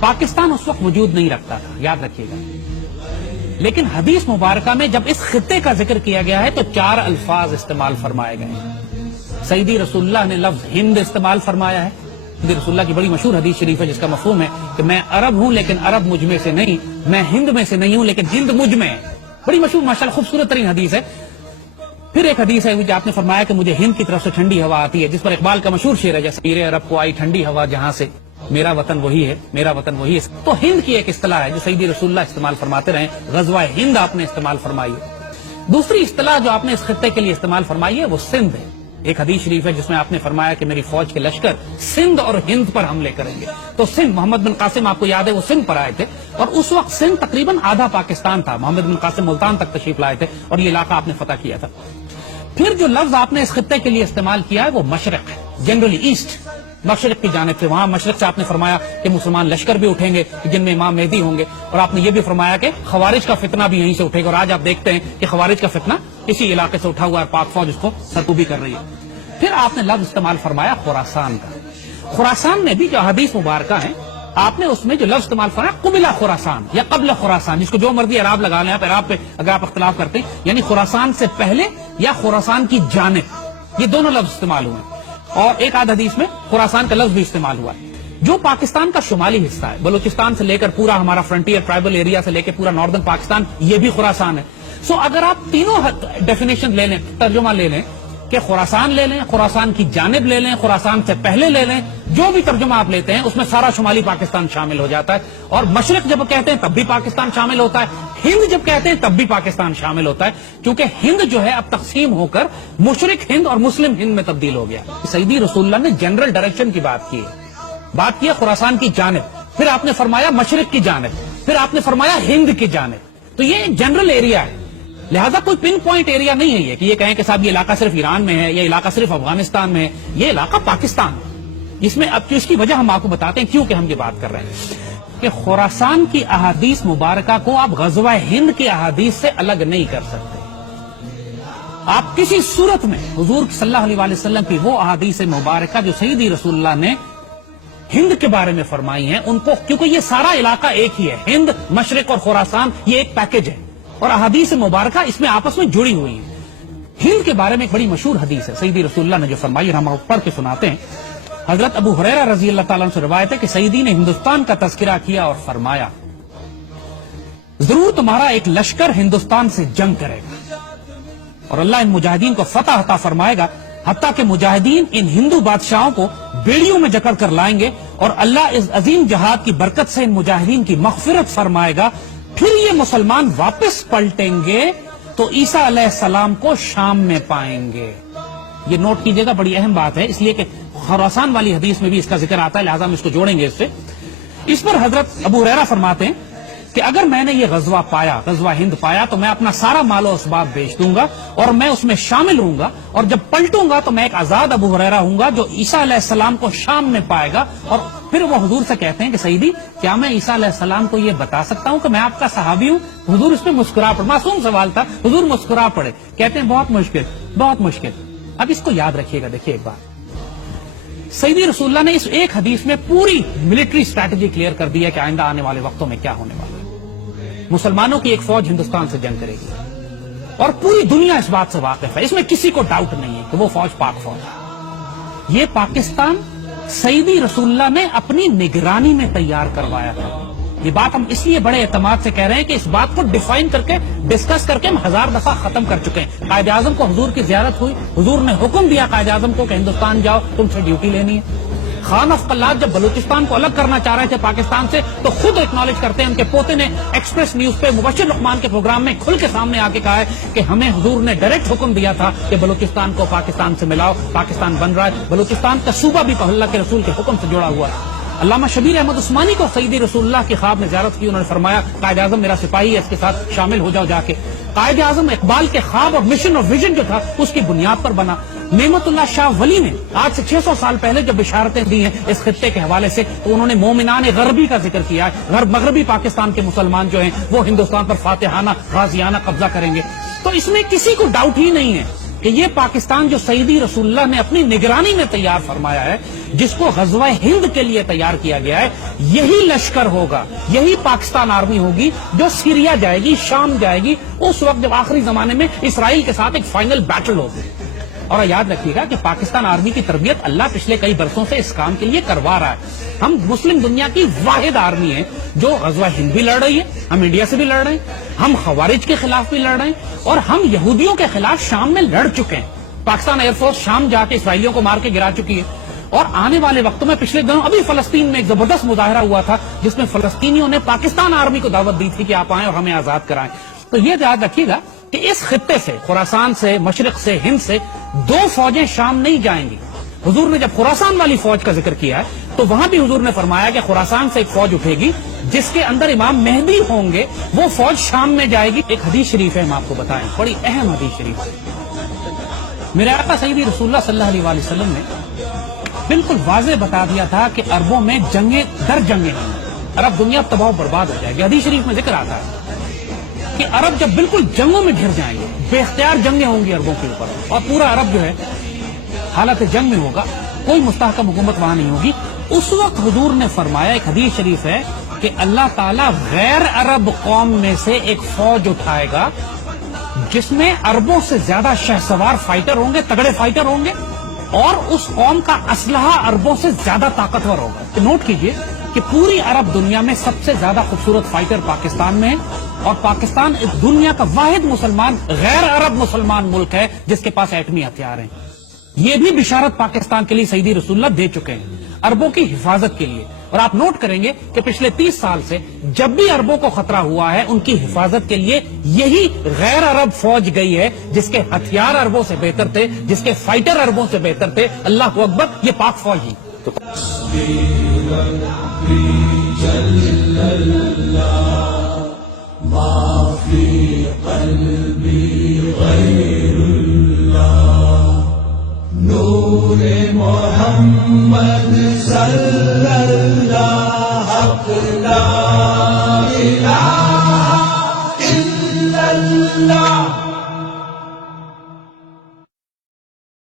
پاکستان اس وقت وجود نہیں رکھتا تھا، یاد رکھیے گا، لیکن حدیث مبارکہ میں جب اس خطے کا ذکر کیا گیا ہے تو 4 الفاظ استعمال فرمائے گئے ہیں۔ سیدی رسول اللہ نے لفظ ہند استعمال فرمایا ہے۔ سیدی رسول اللہ کی بڑی مشہور حدیث شریف ہے جس کا مفہوم ہے کہ میں عرب ہوں لیکن عرب مجھ میں سے نہیں، میں ہند میں سے نہیں ہوں لیکن ہند مجھ میں ہے۔ بڑی مشہور ماشاءاللہ خوبصورت ترین حدیث ہے۔ پھر ایک حدیث ہے جو آپ نے فرمایا کہ مجھے ہند کی طرف سے ٹھنڈی ہوا آتی ہے، جس پر اقبال کا مشہور شعر ہے جیسے میرے عرب کو آئی ٹھنڈی ہوا جہاں سے، میرا وطن وہی ہے، میرا وطن وہی ہے۔ تو ہند کی ایک اصطلاح ہے جو سیدی رسول اللہ استعمال فرماتے رہے، غزوہ ہند آپ نے استعمال فرمائی ہے۔ دوسری اصطلاح جو آپ نے اس خطے کے لیے استعمال فرمائی ہے وہ سندھ ہے۔ ایک حدیث شریف ہے جس میں آپ نے فرمایا کہ میری فوج کے لشکر سندھ اور ہند پر حملے کریں گے۔ تو سندھ، محمد بن قاسم آپ کو یاد ہے وہ سندھ پر آئے تھے، اور اس وقت سندھ تقریباً آدھا پاکستان تھا۔ محمد بن قاسم ملتان تک تشریف لائے تھے اور یہ علاقہ آپ نے فتح کیا تھا۔ پھر جو لفظ آپ نے اس خطے کے لیے استعمال کیا ہے وہ مشرق ہے، جنرلی ایسٹ، مشرق کی جانب سے۔ وہاں مشرق سے آپ نے فرمایا کہ مسلمان لشکر بھی اٹھیں گے جن میں امام مہدی ہوں گے، اور آپ نے یہ بھی فرمایا کہ خوارج کا فتنہ بھی یہیں سے اٹھے گا، اور آج آپ دیکھتے ہیں کہ خوارج کا فتنہ اسی علاقے سے اٹھا ہوا ہے، پاک فوج اس کو سرکوبی کر رہی ہے۔ پھر آپ نے لفظ استعمال فرمایا خراسان کا۔ خراسان میں بھی جو حدیث مبارکہ ہیں آپ نے اس میں جو لفظ استعمال فرمایا قبل خراسان یا قبل خراسان، جس کو جو مرضی اعراب لگا لیں آپ، اعراب پہ اگر آپ اختلاف کرتے ہیں، یعنی خراسان سے پہلے یا خراسان کی جانب، یہ دونوں لفظ استعمال ہوئے ہیں۔ اور ایک آدھ حدیث میں خراسان کا لفظ بھی استعمال ہوا ہے، جو پاکستان کا شمالی حصہ ہے، بلوچستان سے لے کر پورا ہمارا فرنٹیئر ٹرائبل ایریا سے لے کے پورا ناردرن پاکستان، یہ بھی خراسان ہے۔ سو اگر آپ تینوں ڈیفینیشن لے لیں، ترجمہ لے لیں کہ خراسان لے لیں، خراسان کی جانب لے لیں، خراسان سے پہلے لے لیں، جو بھی ترجمہ آپ لیتے ہیں اس میں سارا شمالی پاکستان شامل ہو جاتا ہے۔ اور مشرق جب کہتے ہیں تب بھی پاکستان شامل ہوتا ہے، ہند جب کہتے ہیں تب بھی پاکستان شامل ہوتا ہے، کیونکہ ہند جو ہے اب تقسیم ہو کر مشرق ہند اور مسلم ہند میں تبدیل ہو گیا۔ سیدی رسول اللہ نے جنرل ڈائریکشن کی بات کی ہے خراسان کی جانب، پھر آپ نے فرمایا مشرق کی جانب، پھر آپ نے فرمایا ہند کی جانب۔ تو یہ جنرل ایریا ہے، لہذا کوئی پن پوائنٹ ایریا نہیں ہے یہ کہ یہ کہیں کہ صاحب یہ علاقہ صرف ایران میں ہے، یہ علاقہ صرف افغانستان میں ہے، یہ علاقہ پاکستان ہے۔ اس میں اب اس کی وجہ ہم آپ کو بتاتے ہیں کیوں کہ ہم یہ بات کر رہے ہیں کہ خراسان کی احادیث مبارکہ کو آپ غزوہ ہند کی احادیث سے الگ نہیں کر سکتے۔ آپ کسی صورت میں حضور صلی اللہ علیہ وسلم کی وہ احادیث مبارکہ جو سیدی رسول اللہ نے ہند کے بارے میں فرمائی ہیں ان کو، کیونکہ یہ سارا علاقہ ایک ہی ہے، ہند، مشرق اور خراسان یہ ایک پیکج ہے، اور احادیث مبارکہ اس میں آپس میں جڑی ہوئی ہیں۔ ہند کے بارے میں ایک بڑی مشہور حدیث ہے سیدی رسول اللہ نے جو فرمائی، ہم پڑھ کے سناتے ہیں۔ حضرت ابو ہریرہ رضی اللہ تعالیٰ عنہ سے روایت ہے کہ سیدی نے ہندوستان کا تذکرہ کیا اور فرمایا ضرور تمہارا ایک لشکر ہندوستان سے جنگ کرے گا اور اللہ ان مجاہدین کو فتح عطا فرمائے گا، حتیٰ کہ مجاہدین ان ہندو بادشاہوں کو بیڑیوں میں جکڑ کر لائیں گے، اور اللہ اس عظیم جہاد کی برکت سے ان مجاہدین کی مغفرت فرمائے گا۔ پھر یہ مسلمان واپس پلٹیں گے تو عیسیٰ علیہ السلام کو شام میں پائیں گے۔ یہ نوٹ کیجئے گا، بڑی اہم بات ہے، اس لیے کہ خراسان والی حدیث میں بھی اس کا ذکر آتا ہے، لہذا ہم اس کو جوڑیں گے اس سے۔ اس پر حضرت ابو ہریرہ فرماتے ہیں کہ اگر میں نے یہ غزوہ پایا، غزوہ ہند پایا، تو میں اپنا سارا مال و اسباب بیچ دوں گا اور میں اس میں شامل ہوں گا، اور جب پلٹوں گا تو میں ایک آزاد ابو ہریرہ ہوں گا جو عیسیٰ علیہ السلام کو شام میں پائے گا۔ اور پھر وہ حضور سے کہتے ہیں کہ سیدی کیا میں عیسیٰ علیہ السلام کو یہ بتا سکتا ہوں کہ میں آپ کا صحابی ہوں؟ حضور اس پہ مسکرا پڑے، معصوم سوال تھا، حضور مسکرا پڑے، کہتے ہیں بہت مشکل، بہت مشکل۔ اب اس کو یاد رکھیے گا، دیکھیے ایک بات، سیدی رسول اللہ نے اس ایک حدیث میں پوری ملٹری اسٹریٹجی کلیئر کر دی ہے کہ آئندہ آنے والے وقتوں میں کیا ہونے والا ہے۔ مسلمانوں کی ایک فوج ہندوستان سے جنگ کرے گی اور پوری دنیا اس بات سے واقف ہے، اس میں کسی کو ڈاؤٹ نہیں ہے کہ وہ فوج پاک فوج ہے۔ یہ پاکستان سیدی رسول اللہ نے اپنی نگرانی میں تیار کروایا تھا۔ یہ بات ہم اس لیے بڑے اعتماد سے کہہ رہے ہیں کہ اس بات کو ڈیفائن کر کے، ڈسکس کر کے ہم 1000 دفعہ ختم کر چکے ہیں۔ قائد اعظم کو حضور کی زیارت ہوئی، حضور نے حکم دیا قائد اعظم کو کہ ہندوستان جاؤ، تم سے ڈیوٹی لینی ہے۔ خان آف قلات جب بلوچستان کو الگ کرنا چاہ رہے تھے پاکستان سے تو خود ایکنالج کرتے ہیں، ان کے پوتے نے ایکسپریس نیوز پہ مبشر لقمان کے پروگرام میں کھل کے سامنے آ کے کہا ہے کہ ہمیں حضور نے ڈائریکٹ حکم دیا تھا کہ بلوچستان کو پاکستان سے ملاؤ، پاکستان بن رہا ہے۔ بلوچستان کا صوبہ بھی اللہ کے رسول کے حکم سے جڑا ہوا ہے۔ علامہ شبیر احمد عثمانی کو سیدی رسول اللہ کی خواب میں زیارت کی، انہوں نے فرمایا قائد اعظم میرا سپاہی ہے، اس کے ساتھ شامل ہو جاؤ جا کے۔ قائد اعظم اقبال کے خواب اور مشن اور ویژن جو تھا اس کی بنیاد پر بنا۔ نعمت اللہ شاہ ولی نے آج سے 600 سال پہلے جب بشارتیں دی ہیں اس خطے کے حوالے سے تو انہوں نے مومنان غربی کا ذکر کیا ہے، مغربی پاکستان کے مسلمان جو ہیں وہ ہندوستان پر فاتحانہ غازیانہ قبضہ کریں گے۔ تو اس میں کسی کو ڈاؤٹ ہی نہیں ہے کہ یہ پاکستان جو سیدی رسول اللہ نے اپنی نگرانی میں تیار فرمایا ہے، جس کو غزوہ ہند کے لیے تیار کیا گیا ہے، یہی لشکر ہوگا، یہی پاکستان آرمی ہوگی جو سیریا جائے گی، شام جائے گی، اس وقت جب آخری زمانے میں اسرائیل کے ساتھ ایک فائنل بیٹل ہوگی۔ اور یاد رکھیے گا کہ پاکستان آرمی کی تربیت اللہ پچھلے کئی برسوں سے اس کام کے لیے کروا رہا ہے۔ ہم مسلم دنیا کی واحد آرمی ہیں جو غزوہ ہند بھی لڑ رہی ہے، ہم انڈیا سے بھی لڑ رہے ہیں، ہم خوارج کے خلاف بھی لڑ رہے ہیں، اور ہم یہودیوں کے خلاف شام میں لڑ چکے ہیں۔ پاکستان ایئر فورس شام جا کے اسرائیلیوں کو مار کے گرا چکی ہے، اور آنے والے وقتوں میں پچھلے دنوں ابھی فلسطین میں ایک زبردست مظاہرہ ہوا تھا جس میں فلسطینیوں نے پاکستان آرمی کو دعوت دی تھی کہ آپ آئیں اور ہمیں آزاد کرائیں۔ تو یہ یاد رکھیے گا کہ اس خطے سے، خراسان سے، مشرق سے، ہند سے 2 فوجیں شام نہیں جائیں گی۔ حضور نے جب خراسان والی فوج کا ذکر کیا ہے تو وہاں بھی حضور نے فرمایا کہ خراسان سے ایک فوج اٹھے گی جس کے اندر امام مہدی ہوں گے، وہ فوج شام میں جائے گی۔ ایک حدیث شریف ہے، ہم آپ کو بتائیں، بڑی اہم حدیث شریف ہے۔ میرے آقا سیدی رسول اللہ صلی اللہ علیہ وآلہ وسلم نے بالکل واضح بتا دیا تھا کہ عربوں میں جنگیں در جنگیں ہیں، عرب دنیا تباہ و برباد ہو جائے گی۔ حدیث شریف میں ذکر آتا ہے کہ عرب جب بالکل جنگوں میں گھر جائیں گے، بے اختیار جنگیں ہوں گی عربوں کے اوپر، اور پورا عرب جو ہے حالت جنگ میں ہوگا، کوئی مستحکم حکومت وہاں نہیں ہوگی۔ اس وقت حضور نے فرمایا، ایک حدیث شریف ہے کہ اللہ تعالیٰ غیر عرب قوم میں سے ایک فوج اٹھائے گا جس میں عربوں سے زیادہ شہسوار فائٹر ہوں گے، تگڑے فائٹر ہوں گے، اور اس قوم کا اسلحہ عربوں سے زیادہ طاقتور ہوگا۔ تو نوٹ کیجئے کہ پوری عرب دنیا میں سب سے زیادہ خوبصورت فائٹر پاکستان میں ہے، اور پاکستان اس دنیا کا واحد مسلمان غیر عرب مسلمان ملک ہے جس کے پاس ایٹمی ہتھیار ہیں۔ یہ بھی بشارت پاکستان کے لیے سیدی رسول اللہ دے چکے ہیں، عربوں کی حفاظت کے لیے۔ اور آپ نوٹ کریں گے کہ پچھلے 30 سال سے جب بھی عربوں کو خطرہ ہوا ہے، ان کی حفاظت کے لیے یہی غیر عرب فوج گئی ہے جس کے ہتھیار عربوں سے بہتر تھے، جس کے فائٹر عربوں سے بہتر تھے۔ اللہ اکبر، یہ پاک فوج ہی تو نور محمد صلی اللہ لا الہ الا اللہ